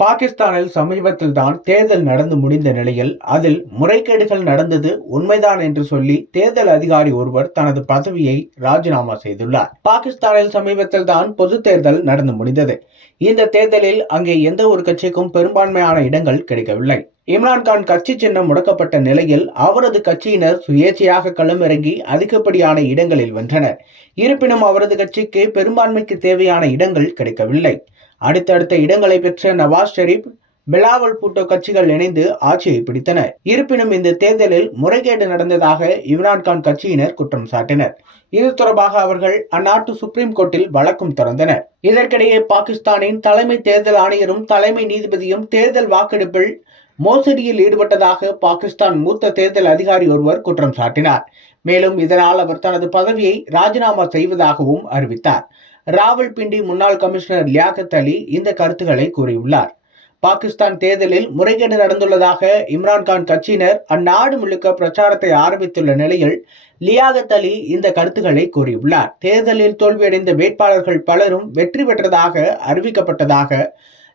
பாகிஸ்தானில் சமீபத்தில் தான் தேர்தல் நடந்து முடிந்த நிலையில் அதில் முறைகேடுகள் நடந்தது உண்மைதான் என்று சொல்லி தேர்தல் அதிகாரி ஒருவர் தனது பதவியை ராஜினாமா செய்துள்ளார். பாகிஸ்தானில் சமீபத்தில் தான் பொது தேர்தல் நடந்து முடிந்தது. இந்த தேர்தலில் அங்கே எந்த ஒரு கட்சிக்கும் பெரும்பான்மையான இடங்கள் கிடைக்கவில்லை. இம்ரான்கான் கட்சி சின்னம் முடக்கப்பட்ட நிலையில் அவரது கட்சியினர் சுயேட்சையாக களமிறங்கி அதிகப்படியான இடங்களில் வென்றனர். இருப்பினும் அவரது கட்சிக்கு பெரும்பான்மைக்கு தேவையான இடங்கள் கிடைக்கவில்லை. அடுத்தடுத்த இடங்களை பெற்ற நவாஸ் ஷெரீப், பிலாவல் பூட்டோ கட்சிகள் இணைந்து ஆட்சியை பிடித்தனர். இருப்பினும் இந்த தேர்தலில் முறைகேடு நடந்ததாக இம்ரான்கான் கட்சியினர் குற்றம் சாட்டினர். இது தொடர்பாக அவர்கள் அந்நாட்டு சுப்ரீம் கோர்ட்டில் வழக்கும் தொடர்ந்தனர். இதற்கிடையே பாகிஸ்தானின் தலைமை தேர்தல் ஆணையரும் தலைமை நீதிபதியும் தேர்தல் வாக்கெடுப்பில் மோசடியில் ஈடுபட்டதாக பாகிஸ்தான் மூத்த தேர்தல் அதிகாரி ஒருவர் குற்றம் சாட்டினார். மேலும் இதனால் அவர் தனது பதவியை ராஜினாமா செய்வதாகவும் அறிவித்தார். ராவல்பிண்டி முன்னாள் கமிஷனர் லியாகத் அலி இந்த கருத்துக்களை கூறியுள்ளார். பாகிஸ்தான் தேர்தலில் முறைகேடு நடந்துள்ளதாக இம்ரான்கான் கட்சியினர் அந்நாடு முழுக்க பிரச்சாரத்தை ஆரம்பித்துள்ள நிலையில் லியாகத் அலி இந்த கருத்துக்களை கூறியுள்ளார். தேர்தலில் தோல்வியடைந்த வேட்பாளர்கள் பலரும் வெற்றி பெற்றதாக அறிவிக்கப்பட்டதாக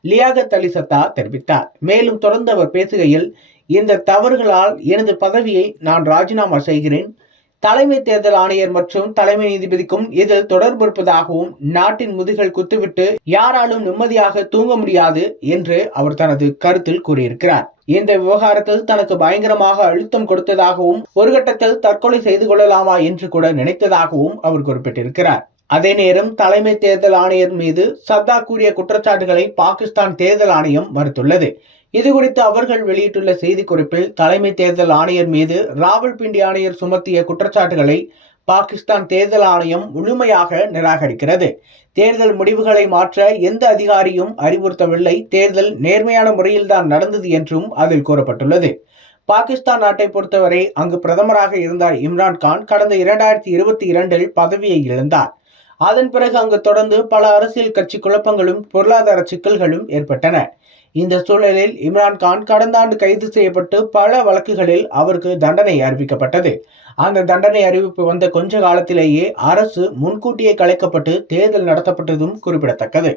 லியாகத் அலி சத்தா தெரிவித்தார். மேலும் தொடர்ந்து அவர் பேசுகையில், இந்த தவறுகளால் எனது பதவியை நான் ராஜினாமா செய்கிறேன். தலைமை தேர்தல் ஆணையர் மற்றும் தலைமை நீதிபதிக்கும் இதில் தொடர்பு இருப்பதாகவும் நாட்டின் முதுகில் குத்துவிட்டு யாராலும் நிம்மதியாக தூங்க முடியாது என்று அவர் தனது கருத்தில் கூறியிருக்கிறார். இந்த விவகாரத்தில் தனக்கு பயங்கரமாக அழுத்தம் கொடுத்ததாகவும் ஒரு கட்டத்தில் தற்கொலை செய்து கொள்ளலாமா என்று கூட நினைத்ததாகவும் அவர் குறிப்பிட்டிருக்கிறார். அதே நேரம் தலைமை தேர்தல் ஆணையர் மீது சத்தா கூறிய குற்றச்சாட்டுகளை பாகிஸ்தான் தேர்தல் ஆணையம் மறுத்துள்ளது. இதுகுறித்து அவர்கள் வெளியிட்டுள்ள செய்திக்குறிப்பில், தலைமை தேர்தல் ஆணையர் மீது ராவல்பிண்டி ஆணையர் சுமத்திய குற்றச்சாட்டுகளை பாகிஸ்தான் தேர்தல் ஆணையம் முழுமையாக நிராகரிக்கிறது. தேர்தல் முடிவுகளை மாற்ற எந்த அதிகாரியும் அறிவுறுத்தவில்லை. தேர்தல் நேர்மையான முறையில்தான் நடந்தது என்றும் அதில் கூறப்பட்டுள்ளது. பாகிஸ்தான் நாட்டை பொறுத்தவரை அங்கு பிரதமராக இருந்தார் இம்ரான்கான் கடந்த 2022 பதவியை இழந்தார். அதன் பிறகு அங்கு தொடர்ந்து பல அரசியல் கட்சி குழப்பங்களும் பொருளாதார சிக்கல்களும் ஏற்பட்டன. இந்த சூழலில் இம்ரான்கான் கடந்த ஆண்டு கைது செய்யப்பட்டு பல வழக்குகளில் அவருக்கு தண்டனை அறிவிக்கப்பட்டது. அந்த தண்டனை அறிவிப்பு வந்த கொஞ்ச காலத்திலேயே அரசு முன்கூட்டியே கலைக்கப்பட்டு தேர்தல் நடத்தப்பட்டதும் குறிப்பிடத்தக்கது.